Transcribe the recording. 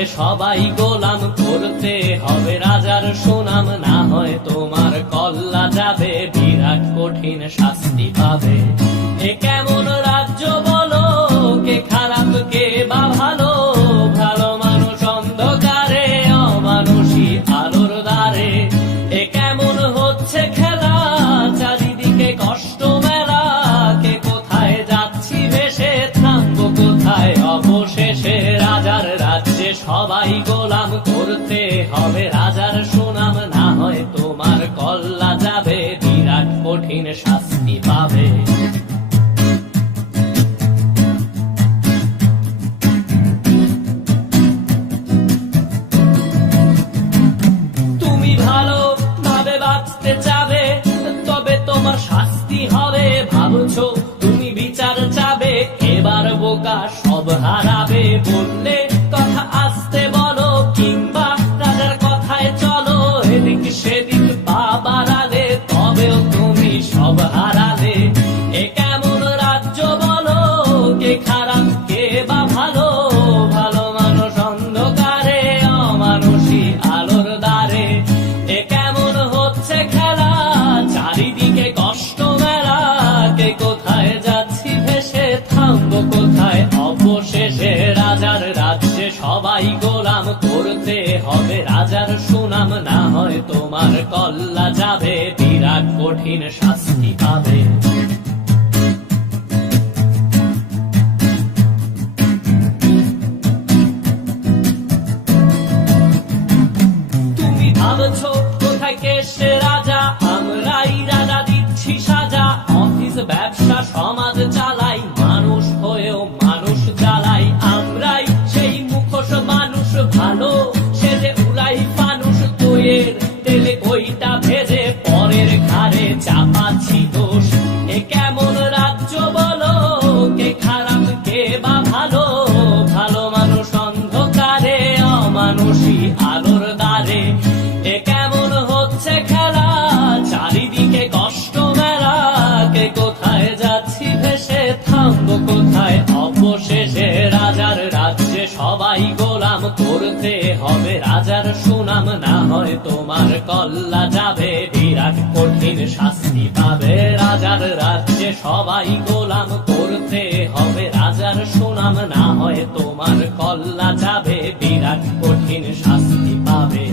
রাজ্যে সবাই গোলাম, করতে হবে রাজার সুনাম, না হয় তোমার কল্লা যাবে, বিরাট কঠিন শাস্তি পাবে। এ কেমন রাজ্য বলো, কে খারাপ কে বা ভালো, ভালো মানুষ অন্ধকারে, অমানুষী আলোর দ্বারে। এ কেমন হচ্ছে খেলা, চারিদিকে কষ্ট মেলা, কে কোথায় যাচ্ছি ভেসে, থামবো কোথায় অবশেষে। রাজার রাজ্যে সবাই গোলাম, করতে হবে রাজার সুনাম, না হয় তোমার কল্লা যাবে, বিরাট কঠিন শাস্তি পাবে। তুমি ভালো ভাবে বাঁচতে চাবে, তবে তোমার শাস্তি হবে। ভাবছো তুমি বিচার চাবে, এবার বোকা সব হারাবে। বললে কথা আসতে বলো, কিংবা রাজার কথায় চলো, এদিক সেদিক পা বাড়ালে, তবেও তুমি সব হারালে। এ কেমন রাজ্য বলো, কে খারাপ কে বা ভালো, ভালো মানুষ অন্ধকারে, অমানুষী আলোর দ্বারে। এ কেমন হচ্ছে খেলা, চারিদিকে কষ্ট মেলা, কে কোথায় যাচ্ছি ভেসে, থামবো কোথায় অবশেষে। রাজার রাজ্যে সবাই গোলাম, করতে হবে রাজার সুনাম, না হয় তোমার কল্লা যাবে, বিরাট কঠিন শাস্তি পাবে। তুমি ভাবছো কোথায় কে সে রাজা, আমরাই রাজা দিচ্ছি সাজা। অফিস ব্যবসা সমাজ চালাই, মানুষ হয়েও মানুষ জ্বালাই। আমরাই সেই মুখোশ মানুষ ভালো, সে যে উড়াই ফানুষ দইয়ের তেলে, ওইটা ভেজে পরের ঘাড়ে চাপাচ্ছি দোষ। এ কেমন রাজ্য বলো, কে খারাপ কে বা ভালো, ভালো মানুষ অন্ধকারে, অমানুষী আলোর দ্বারে। এ কেমন হচ্ছে খেলা, চারিদিকে কষ্ট মেলা, কে কোথায় যাচ্ছি ভেসে, থামবো কোথায় অবশেষে। রাজার রাজ্যে সবাই গোলাম, করতে হবে রাজার সুনাম, না হয় তোমার কল্লা যাবে, বিরাট কঠিন শাস্তি পাবে। রাজার রাজ্যে সবাই গোলাম, করতে হবে রাজার সুনাম, না হয় তোমার কল্লা যাবে, বিরাট কঠিন শাস্তি পাবে।